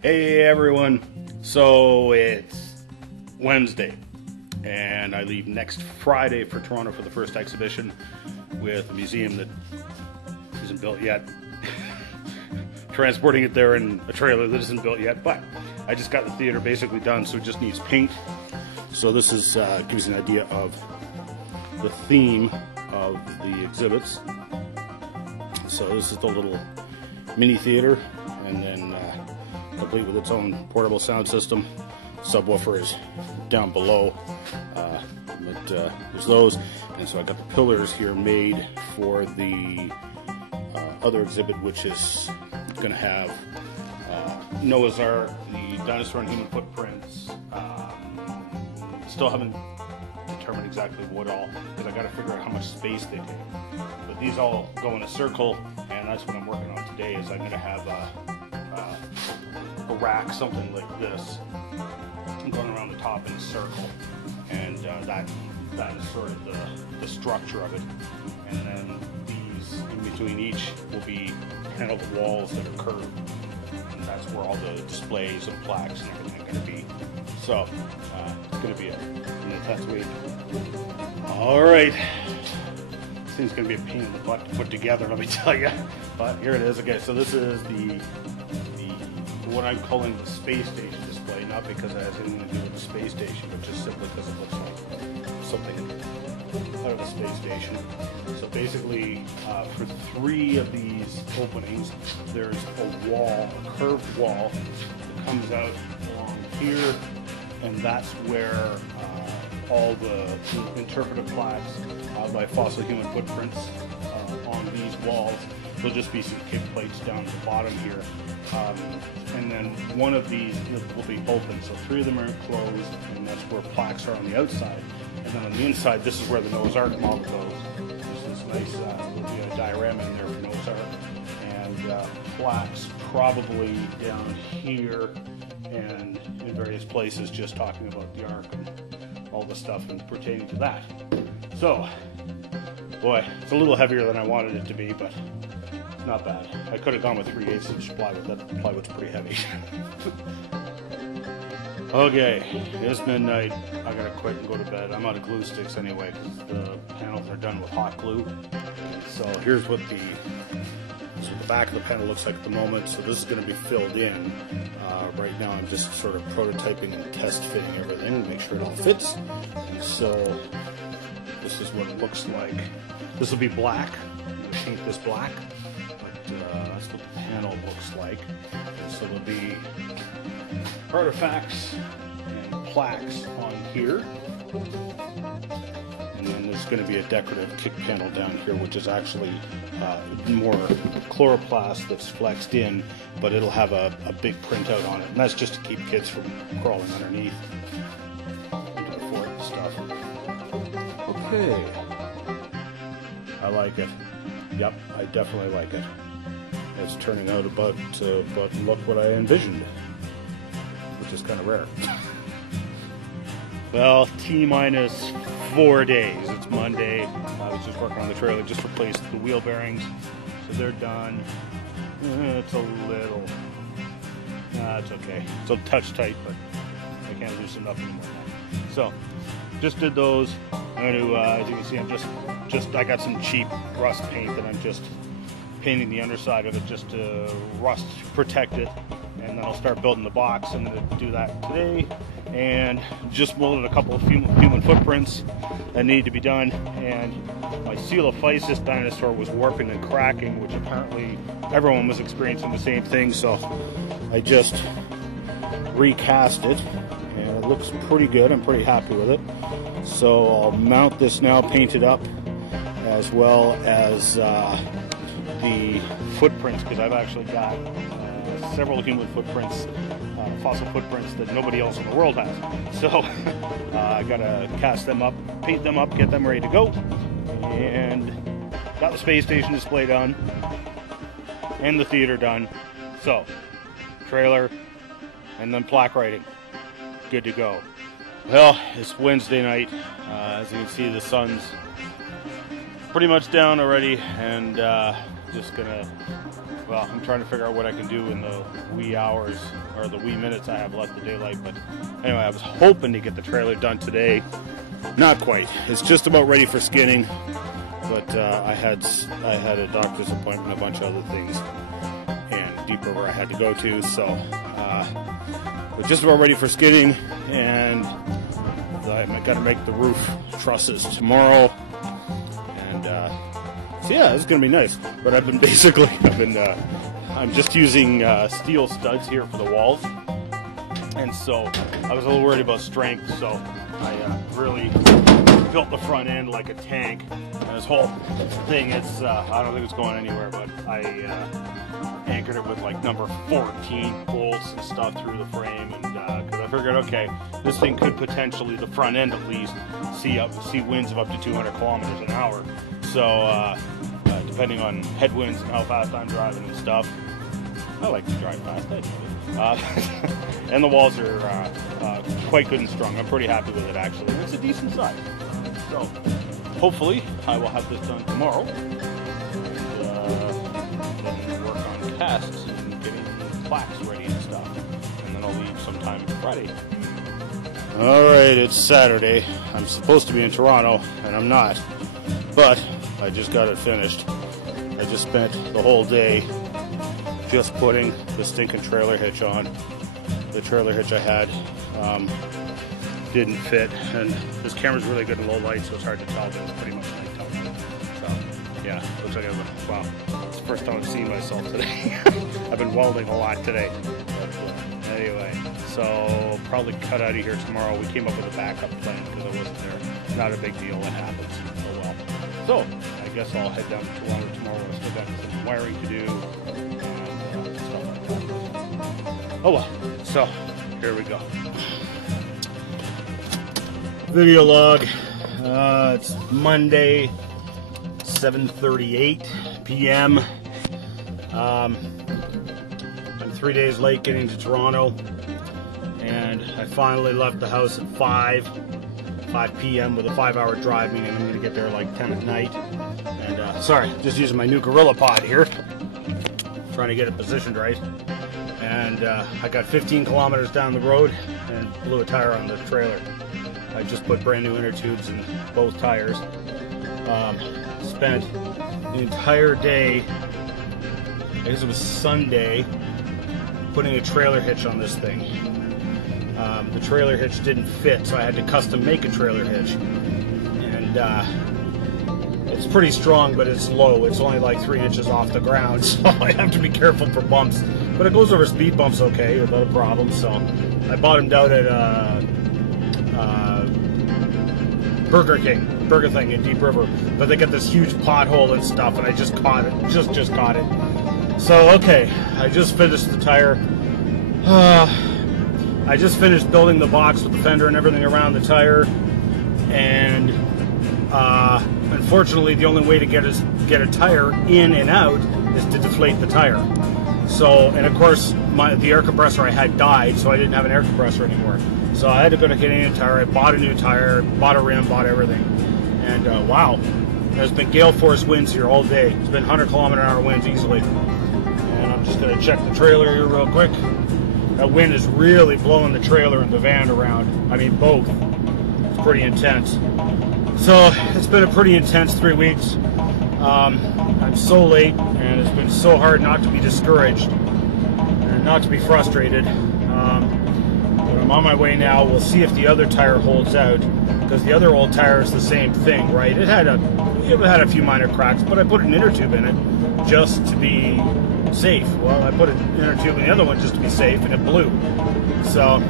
Hey everyone, so it's Wednesday and I leave next Friday for Toronto for the first exhibition with a museum that isn't built yet. Transporting it there in a trailer that isn't built yet, but I just got the theater basically done, so it just needs paint. So this is gives you an idea of the theme of the exhibits. So this is the little mini theater, and then complete with its own portable sound system. Subwoofer is down below, but there's those. And so I got the pillars here made for the other exhibit, which is going to have Noah's Ark, the dinosaur and human footprints. Still haven't determined exactly what all, because I got to figure out how much space they take. But these all go in a circle, and that's what I'm working on today. Is I'm going to have a rack, something like this, going around the top in a circle, and that is sort of the structure of it. And then these in between each will be paneled walls that are curved, and that's where all the displays and plaques and everything are going to be. So it's going to be an intense week. All right, this thing's going to be a pain in the butt to put together, let me tell you. But here it is. Okay, so this is the what I'm calling the space station display, not because it has anything to do with the space station, but just simply because it looks like something out of the space station. So basically, for 3 of these openings, there's a wall, a curved wall that comes out along here, and that's where all the interpretive plaques by fossil human footprints on these walls. There'll just be some kick plates down at the bottom here. And then one of these will be open, so 3 of them are enclosed, and that's where plaques are on the outside. And then on the inside, this is where the Noah's Ark model goes. There's this nice there'll be a diorama in there for Noah's Ark, and plaques probably down here and in various places just talking about the Ark and all the stuff pertaining to that. So, boy, it's a little heavier than I wanted it to be, but not bad. I could have gone with 3/8 inch plywood. That plywood's pretty heavy. Okay, it's midnight. I gotta quit and go to bed. I'm out of glue sticks anyway because the panels are done with hot glue. So here's what the back of the panel looks like at the moment. So this is going to be filled in. Right now I'm just sort of prototyping and test fitting everything to make sure it all fits. And so this is what it looks like. This will be black. I'm going to paint this black. That's what the panel looks like. And so there'll be artifacts and plaques on here. And then there's going to be a decorative kick panel down here, which is actually more chloroplast that's flexed in, but it'll have a big printout on it. And that's just to keep kids from crawling underneath into the fort and stuff. Okay. I like it. Yep, I definitely like it. It's turning out about look what I envisioned, which is kind of rare. Well, T-minus 4 days. It's Monday. I was just working on the trailer, just replaced the wheel bearings, so they're done. It's a little, it's okay. It's a touch tight, but I can't loosen it up anymore now. So, just did those. I'm going to, as you can see, I got some cheap rust paint that I'm just painting the underside of it just to rust protect it, and then I'll start building the box. I'm going to do that today, and just molded a couple of human footprints that need to be done. And my Coelophysis dinosaur was warping and cracking, which apparently everyone was experiencing the same thing, so I just recast it, and it looks pretty good. I'm pretty happy with it. So I'll mount this now, paint it up, as well as the footprints, because I've actually got several human footprints, fossil footprints that nobody else in the world has. So I gotta cast them up, paint them up, get them ready to go, and got the space station display done and the theater done. So trailer and then plaque writing, good to go. Well, it's Wednesday night. As you can see, the sun's pretty much down already, and just gonna well, I'm trying to figure out what I can do in the wee hours or the wee minutes I have left of daylight. But anyway, I was hoping to get the trailer done today. Not quite. It's just about ready for skinning, but I had a doctor's appointment, a bunch of other things, and Deep River I had to go to. So we're just about ready for skinning, and I got to make the roof trusses tomorrow. And so yeah, it's gonna be nice. But I'm just using steel studs here for the walls, and so I was a little worried about strength, so I really built the front end like a tank. And this whole thing, it's I don't think it's going anywhere, but I anchored it with like number 14 bolts and stuff through the frame, and because I figured, okay, this thing could potentially, the front end at least, see winds of up to 200 kilometers an hour. So depending on headwinds and how fast I'm driving and stuff, I like to drive fast, I know. And the walls are quite good and strong. I'm pretty happy with it, actually. It's a decent size. So hopefully I will have this done tomorrow. Then work on casts and getting plaques ready and stuff. And then I'll leave sometime Friday. Alright, it's Saturday. I'm supposed to be in Toronto, and I'm not. But I just got it finished. I just spent the whole day just putting the stinking trailer hitch on. The trailer hitch I had didn't fit, and this camera's really good in low light, so it's hard to tell, but it's pretty much nighttime. So yeah, looks like wow, it's the first time I've seen myself today. I've been welding a lot today. But, anyway, so probably cut out of here tomorrow. We came up with a backup plan because I wasn't there. Not a big deal, it happens. Oh well. So I guess I'll head down to Toronto tomorrow. I still got some wiring to do and stuff like that. Oh well. So here we go. Video log. It's Monday, 7:38 p.m. I'm 3 days late getting to Toronto, and I finally left the house at 5 p.m. with a 5-hour drive, meaning I'm going to get there like 10 at night. And sorry, just using my new Gorilla Pod here, trying to get it positioned right. And I got 15 kilometers down the road and blew a tire on the trailer. I just put brand new inner tubes in both tires. Spent the entire day, I guess it was Sunday, putting a trailer hitch on this thing. The trailer hitch didn't fit, so I had to custom make a trailer hitch. And it's pretty strong, but it's low. It's only like 3 inches off the ground, so I have to be careful for bumps. But it goes over speed bumps okay, without a problem. So I bought them down at Burger Thing in Deep River. But they got this huge pothole and stuff, and I just caught it. Just caught it. So okay, I just finished the tire. I just finished building the box with the fender and everything around the tire, and unfortunately the only way to get a tire in and out is to deflate the tire. So, and of course the air compressor I had died, so I didn't have an air compressor anymore. So I had to go to Canadian Tire. I bought a new tire, bought a rim, bought everything, and wow, there's been gale force winds here all day. It's been 100 km/h winds easily. And I'm just gonna check the trailer here real quick. That wind is really blowing the trailer and the van around. I mean, both. It's pretty intense. So it's been a pretty intense 3 weeks. I'm so late, and it's been so hard not to be discouraged and not to be frustrated. But I'm on my way now. We'll see if the other tire holds out, because the other old tire is the same thing, right? It had a few minor cracks, but I put an inner tube in it just to be safe. Well, I put an inner tube in the other one just to be safe, and it blew. So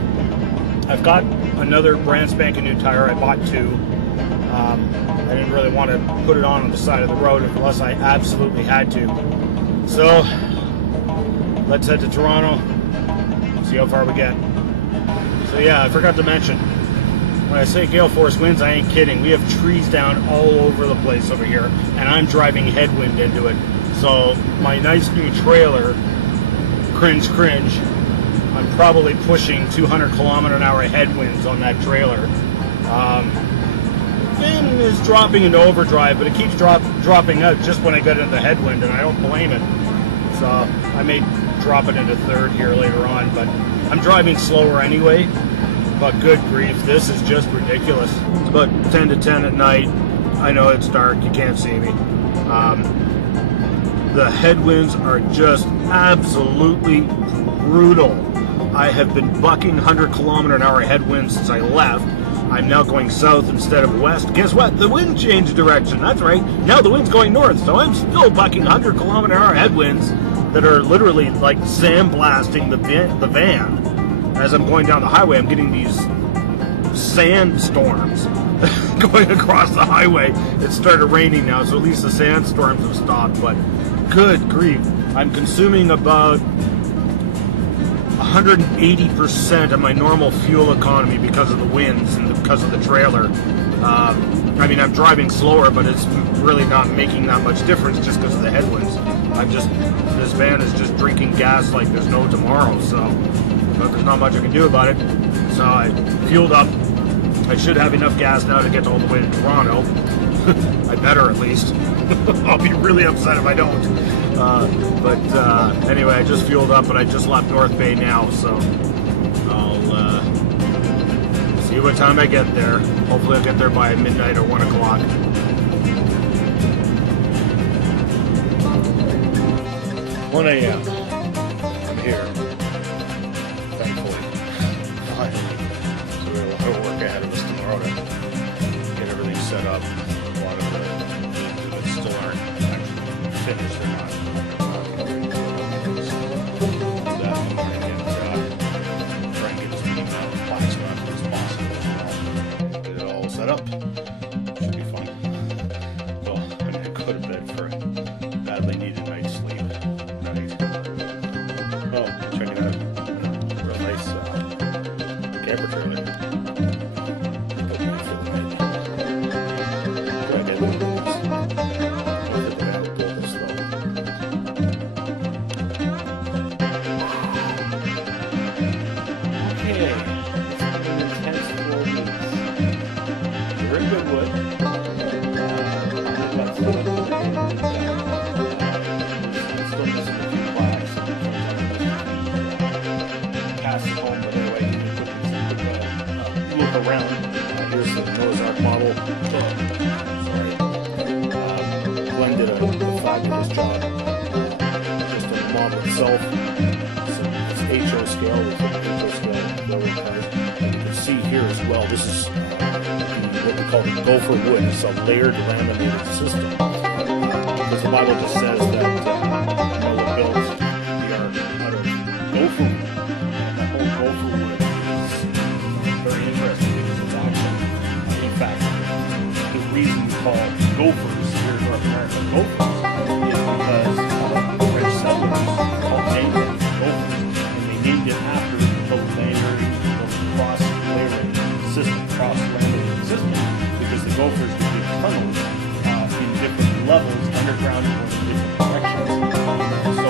I've got another brand spanking new tire. I bought 2. I didn't really want to put it on the side of the road unless I absolutely had to. So let's head to Toronto, see how far we get. So yeah, I forgot to mention, when I say gale force winds, I ain't kidding. We have trees down all over the place over here, and I'm driving headwind into it. So my nice new trailer, cringe, I'm probably pushing 200 km/h headwinds on that trailer. Fan is dropping into overdrive, but it keeps dropping out just when I get into the headwind, and I don't blame it. So I may drop it into third here later on, but I'm driving slower anyway. But good grief, this is just ridiculous. It's about 10 to 10 at night. I know it's dark, you can't see me. The headwinds are just absolutely brutal. I have been bucking 100-kilometer-an-hour headwinds since I left. I'm now going south instead of west. Guess what? The wind changed direction. That's right. Now the wind's going north, so I'm still bucking 100-kilometer-an-hour headwinds that are literally like sandblasting the van. As I'm going down the highway, I'm getting these sandstorms going across the highway. It started raining now, so at least the sandstorms have stopped, but good grief. I'm consuming about 180% of my normal fuel economy because of the winds and because of the trailer. I mean, I'm driving slower, but it's really not making that much difference just because of the headwinds. This van is just drinking gas like there's no tomorrow, so but there's not much I can do about it. So I fueled up. I should have enough gas now to get all the way to Toronto. I better, at least. I'll be really upset if I don't. Anyway, I just fueled up, and I just left North Bay now, so I'll see what time I get there. Hopefully I'll get there by midnight or 1 o'clock. One a.m. I'm here. Thankfully. Finally. So we have a lot of work ahead of us tomorrow to get everything set up. A lot of the that still aren't actually finished. They're not. Set up. Should be fun. So I'm gonna go to bed for a badly needed night's sleep. Right. Oh, check it out. Real nice camper trailer. Put me for the night. Could I get one of these? I think I would build this though. Okay. It's been an intense 4 weeks. We're in Goodwood. Still missing a few plaques. Pass it home, but anyway, you can look around. Here's the Noah's Ark model. Sorry. Glenn did a fabulous job. Just on the model itself. It's HO scale. It's HO scale railroad cars. And you can see here as well, this is what we call the gopher wood. It's a layered laminated system. Because the Bible just says that Noah built the ark out of gopher wood. And that whole gopher wood is very interesting because it's actually, in fact, the reason we call gophers here in North America gophers is because the French settlers named them gophers. And they named it after the cross-layering system, cross-laminated system. Because the gophers would be tunnels in different levels, underground or in different directions. So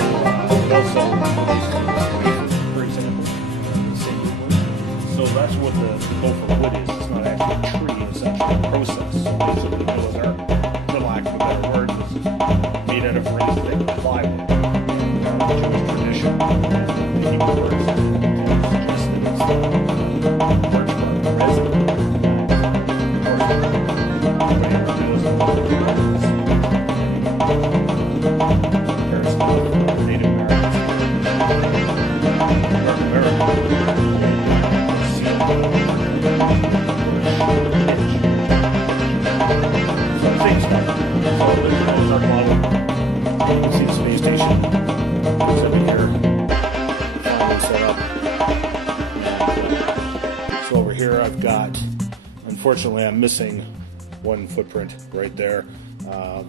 it also relates to wafers, for example, the same wood. So that's what the gopher wood is. It's not actually a tree, it's actually a process. So basically, Noah's Ark, for lack of a better word, this is made out of raised thick plywood. The Jewish tradition, the Hebrew words, suggests that it's birch bark resin. Unfortunately, I'm missing one footprint right there.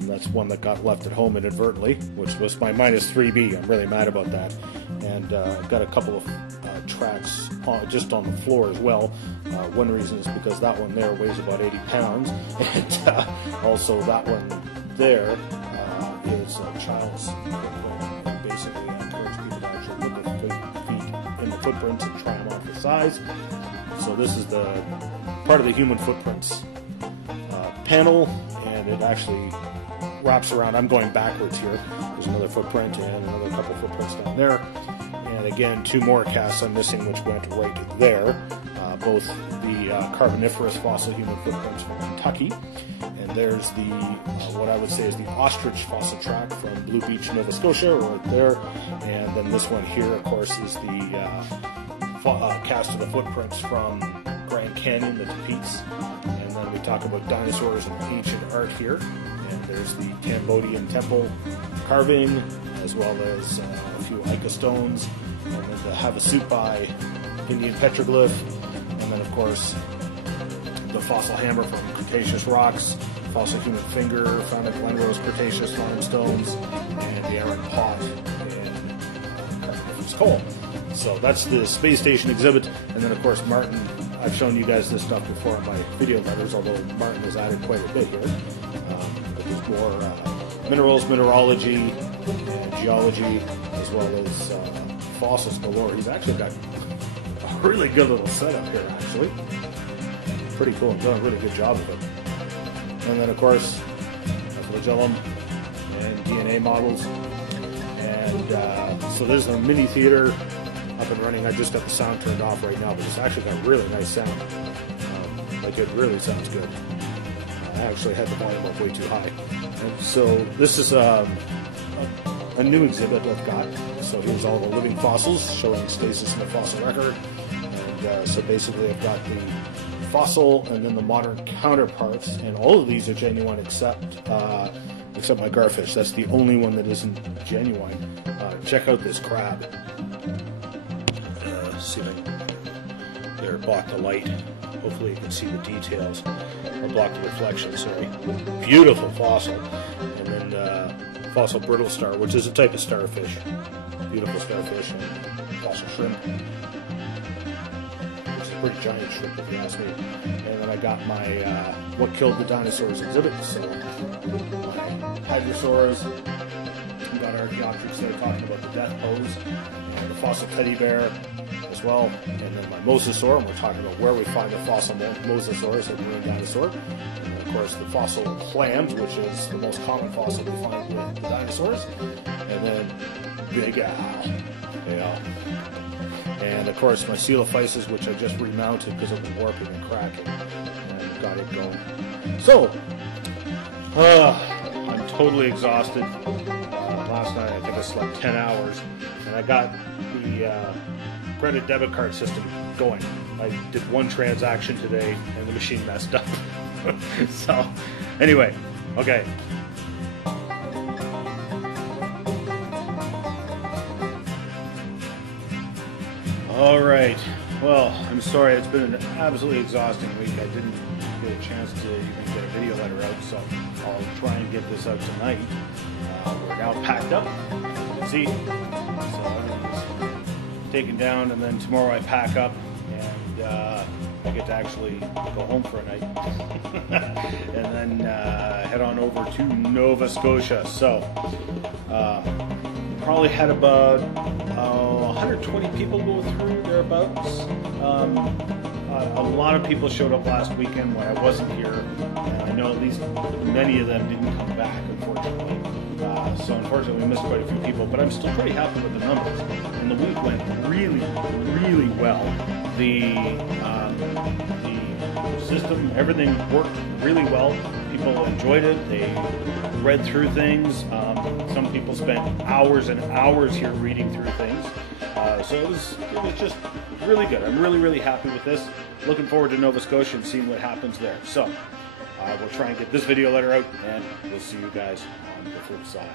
That's one that got left at home inadvertently, which was my -3B. I'm really mad about that. And I've got a couple of tracks just on the floor as well. One reason is because that one there weighs about 80 pounds. And also that one there is a child's footprint. And basically, I encourage people to actually look at their feet in the footprints and try them on for size. So this is the part of the human footprints panel, and it actually wraps around. I'm going backwards here. There's another footprint and another couple footprints down there. And again, 2 more casts I'm missing, which went right there. Both the Carboniferous fossil human footprints from Kentucky. And there's the, what I would say is the ostrich fossil track from Blue Beach, Nova Scotia, right there. And then this one here, of course, is the cast of the footprints from Grand Canyon, the Tapeats. And then we talk about dinosaurs and ancient art here. And there's the Cambodian temple carving, as well as a few Ica stones, and then the Havasupai Indian petroglyph, and then of course the fossil hammer from Cretaceous rocks, fossil human finger found at Glenrose Cretaceous limestones, and the iron pot and Carboniferous coal. So that's the space station exhibit. And then of course Martin, I've shown you guys this stuff before in my video letters, although Martin has added quite a bit here. But there's more minerals, mineralogy, and geology, as well as fossils galore. He's actually got a really good little setup here, actually. Pretty cool. He's done a really good job of it. And then, of course, flagellum and DNA models. And so there's a mini theater up and running. I just got the sound turned off right now, but it's actually got really nice sound. Like, it really sounds good. I actually had the volume up way too high. And so this is a new exhibit I've got. So here's all the living fossils showing stasis in the fossil record. And so basically I've got the fossil and then the modern counterparts, and all of these are genuine except my garfish. That's the only one that isn't genuine. Check out this crab. See if I can there, block the light. Hopefully you can see the details, or block the reflection, sorry. Beautiful fossil. And then fossil brittle star, which is a type of starfish. Beautiful starfish and fossil shrimp. It's a pretty giant shrimp if you ask me. And then I got my What Killed the Dinosaurs exhibit. So my Hadrosaurs, we got Archaeopteryx there talking about the death pose, and the fossil teddy bear as well, and then my mosasaur, and we're talking about where we find the fossil mosasaurs, the marine dinosaur, and then of course the fossil clams, which is the most common fossil we find with the dinosaurs, and then Big Al, and of course my Coelophysis, which I just remounted because it was warping and cracking, and got it going. So I'm totally exhausted. Last night I think I slept 10 hours, and I got the credit debit card system going. I did one transaction today and the machine messed up. So anyway, okay. All right, well, I'm sorry, it's been an absolutely exhausting week. I didn't get a chance to even get a video letter out, so I'll try and get this out tonight. We're now packed up, see, so everything's taken down, and then tomorrow I pack up, and I get to actually go home for a night, and then head on over to Nova Scotia. So probably had about 120 people go through, thereabouts. A lot of people showed up last weekend when I wasn't here, and I know at least many of them didn't come back, unfortunately. So unfortunately we missed quite a few people, but I'm still pretty happy with the numbers. And the week went really, really well. The system, everything worked really well. People enjoyed it. They read through things. Some people spent hours and hours here reading through things. So it was just really good. I'm really, really happy with this. Looking forward to Nova Scotia and seeing what happens there. So we'll try and get this video letter out, and we'll see you guys on the flip side.